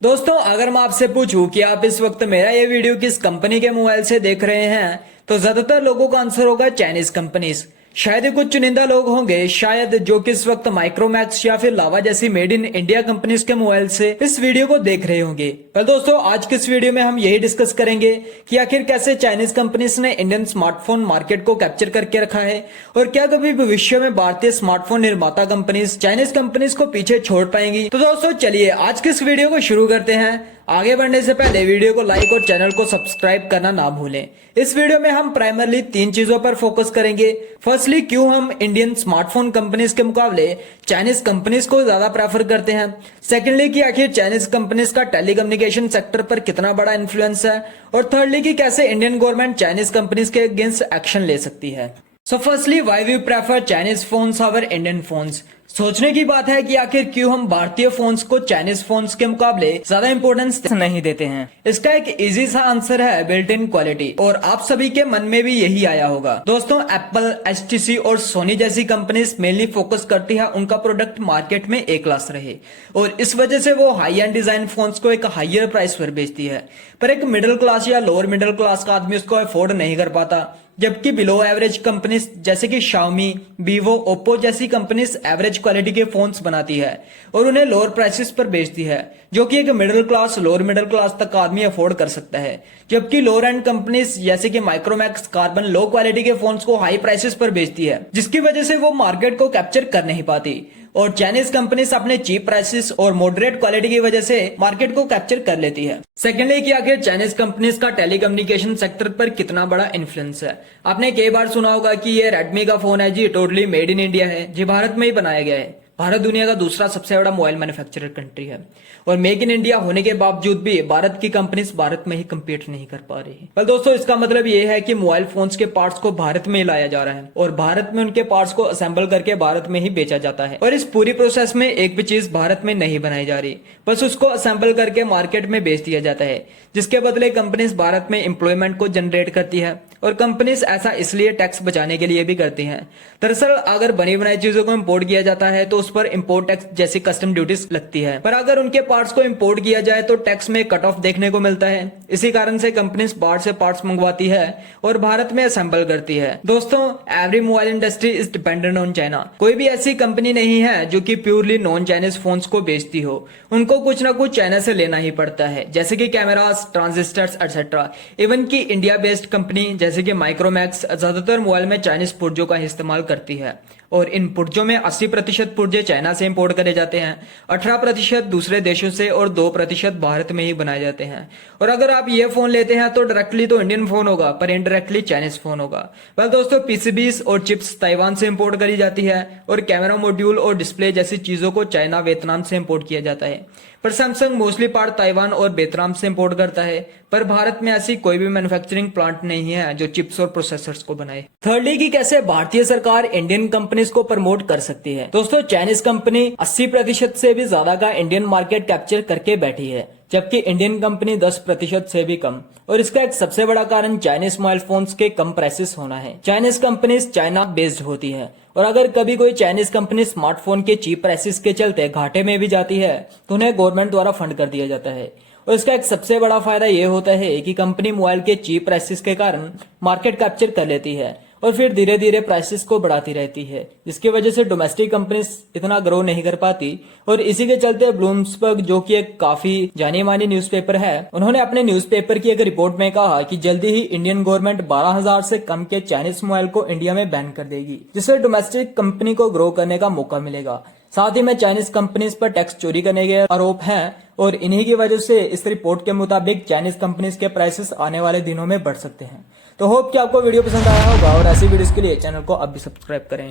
दोस्तों अगर मैं आपसे पूछूं कि आप इस वक्त मेरा ये वीडियो किस कंपनी के मोबाइल से देख रहे हैं तो ज्यादातर लोगों का आंसर होगा चाइनीज कंपनीज। शायद ही कुछ चुनिंदा लोग होंगे शायद जो कि इस वक्त माइक्रोमैक्स या फिर लावा जैसी मेड इन इंडिया कंपनीज के मोबाइल से इस वीडियो को देख रहे होंगे। पर दोस्तों आज के इस वीडियो में हम यही डिस्कस करेंगे कि आखिर कैसे चाइनीज कंपनीज ने इंडियन स्मार्टफोन मार्केट को कैप्चर करके रखा है और क्या कभी भविष्य में भारतीय स्मार्टफोन निर्माता कंपनीज चाइनीज कंपनीज को पीछे छोड़ पाएंगी। तो दोस्तों चलिए आज के इस वीडियो को शुरू करते हैं। आगे बढ़ने से पहले वीडियो को लाइक और चैनल को सब्सक्राइब करना ना भूलें। इस वीडियो में हम प्राइमरली 3 चीजों पर फोकस करेंगे। फर्स्टली क्यों हम इंडियन स्मार्टफोन कंपनीज के मुकाबले चाइनीज कंपनीज को ज्यादा प्रेफर करते हैं। सेकेंडली कि आखिर चाइनीज कंपनीज का टेलीकम्युनिकेशन सेक्टर पर कितना बड़ा इन्फ्लुएंस है। और थर्डली कि कैसे इंडियन गवर्नमेंट चाइनीज कंपनीज के अगेंस्ट एक्शन ले सकती है। So firstly why we prefer Chinese phones over Indian phones. सोचने की बात है कि आखिर क्यों हम भारतीय फोन्स को चाइनीज फोन्स के मुकाबले ज्यादा इंपॉर्टेंस नहीं देते हैं। इसका एक इजी सा आंसर है बिल्ट इन क्वालिटी और आप सभी के मन में भी यही आया होगा। दोस्तों एप्पल, HTC और सोनी जैसी कंपनीज मेनली फोकस करती है उनका प्रोडक्ट मार्केट में ए क्लास रहे और इस वजह से वो हाई एंड डिजाइन फोन्स को एक हाइयर प्राइस पर बेचती है, पर एक मिडिल क्लास या लोअर मिडिल क्लास का आदमी उसको अफोर्ड नहीं कर पाता। जबकि बिलो एवरेज कंपनीज जैसे कि Xiaomi, Vivo, Oppo जैसी कंपनीज एवरेज क्वालिटी के फोन्स बनाती है और उन्हें लोअर प्राइसेस पर बेचती है जो कि एक middle class lower middle class तक का आदमी अफोर्ड कर सकता है। जबकि लोअर एंड कंपनीज जैसे कि माइक्रोमैक्स, कार्बन लो क्वालिटी के फोन्स को हाई प्राइसेस पर बेचती है जिसकी वजह से वो मार्केट को कैप्चर कर नहीं पाती और चाइनीज कंपनीज अपने चीप प्राइसेस और मॉडरेट क्वालिटी की वजह से मार्केट को कैप्चर कर लेती है। सेकेंडली कि आखिर चाइनीज कंपनीज का टेलीकम्युनिकेशन सेक्टर पर कितना बड़ा इन्फ्लुएंस है। आपने कई बार सुना होगा कि ये रेडमी का फोन है जी, टोटली मेड इन इंडिया है जी, भारत में ही बनाया गया है। भारत दुनिया का दूसरा सबसे बड़ा मोबाइल मैन्युफैक्चरर कंट्री है और मेक इन इंडिया होने के बावजूद भी भारत की कंपनीज भारत में ही कम्पीट नहीं कर पा रही। पर दोस्तों इसका मतलब ये है कि मोबाइल फोन्स के पार्ट्स को भारत में लाया जा रहा है और भारत में उनके पार्ट्स को असेंबल करके भारत में ही बेचा जाता है और इस पूरी प्रोसेस में एक भी चीज भारत में नहीं बनाई जा रही, बस उसको असेंबल करके मार्केट में बेच दिया जाता है जिसके बदले कंपनीज भारत में एम्प्लॉयमेंट को जनरेट करती है और कंपनीज ऐसा इसलिए टैक्स बचाने के लिए भी करती हैं। दरअसल अगर बनी बनाई चीजों को इंपोर्ट किया जाता है तो उस पर इंपोर्ट टैक्स जैसी कस्टम ड्यूटीज लगती है, पर अगर उनके पार्ट्स को इंपोर्ट किया जाए तो टैक्स में कट ऑफ देखने को मिलता है। इसी कारण से कंपनीज बाहर से पार्ट्स मंगवाती है और भारत में असेंबल करती है। दोस्तों every mobile industry is dependent on China. कोई भी ऐसी कंपनी नहीं है जो कि प्योरली नॉन चाइनीज फोन्स को बेचती हो, उनको कुछ ना कुछ चाइना से लेना ही पड़ता है जैसे कि कैमरास, ट्रांजिस्टर्स एटसेट्रा। इवन की इंडिया बेस्ड कंपनी जैसे कि माइक्रोमैक्स ज्यादातर मोबाइल में चाइनीज पुर्जों का इस्तेमाल करती है और इन पुर्जों में 80% पुर्जे चाइना से इंपोर्ट करे जाते हैं, 18% दूसरे देशों से और 2% भारत में ही बनाए जाते हैं। और अगर आप ये फोन लेते हैं तो डायरेक्टली तो इंडियन फोन होगा पर इनडायरेक्टली चाइनीज फोन होगा। पर दोस्तों पीसीबीज और चिप्स ताइवान से इंपोर्ट करी जाती है और कैमरा मॉड्यूल और डिस्प्ले जैसी चीजों को चाइना, वियतनाम से इंपोर्ट किया जाता है। पर सैमसंग मोस्टली पार्ट ताइवान और वियतनाम से इंपोर्ट करता है, पर भारत में ऐसी कोई भी मैन्युफैक्चरिंग प्लांट नहीं है जो चिप्स और प्रोसेसर्स को बनाए। थर्डली कि कैसे भारतीय सरकार इंडियन कंपनीज को प्रमोट कर सकती है। दोस्तों चाइनीज कंपनी 80% से भी ज्यादा का इंडियन मार्केट कैप्चर करके बैठी है जबकि इंडियन कंपनी 10% से भी कम, और इसका एक सबसे बड़ा कारण चाइनीज मोबाइल फोन्स के कम प्राइसेस होना है। चाइनीज कंपनीज चाइना बेस्ड होती है और अगर कभी कोई चाइनीज कंपनी स्मार्टफोन के चीप प्राइसेस के चलते घाटे में भी जाती है तो उन्हें गवर्नमेंट द्वारा फंड कर दिया जाता है और इसका एक सबसे बड़ा फायदा ये होता है कि कंपनी मोबाइल के चीप प्राइसेस के कारण मार्केट कैप्चर कर लेती है और फिर धीरे धीरे प्राइसेस को बढ़ाती रहती है जिसकी वजह से डोमेस्टिक कंपनीज इतना ग्रो नहीं कर पाती। और इसी के चलते ब्लूमबर्ग जो कि एक काफी जानी मानी न्यूज़पेपर है, उन्होंने अपने न्यूज़पेपर की एक रिपोर्ट में कहा कि जल्दी ही इंडियन गवर्नमेंट 12,000 से कम के चाइनीज मोबाइल को इंडिया में बैन कर देगी जिससे डोमेस्टिक कंपनी को ग्रो करने का मौका मिलेगा। साथ ही में चाइनीज कंपनीज पर टैक्स चोरी करने के आरोप हैं और इन्हीं की वजह से इस रिपोर्ट के मुताबिक चाइनीज कंपनीज के प्राइसेस आने वाले दिनों में बढ़ सकते हैं। तो होप कि आपको वीडियो पसंद आया होगा और ऐसी वीडियोस के लिए चैनल को अब भी सब्सक्राइब करें।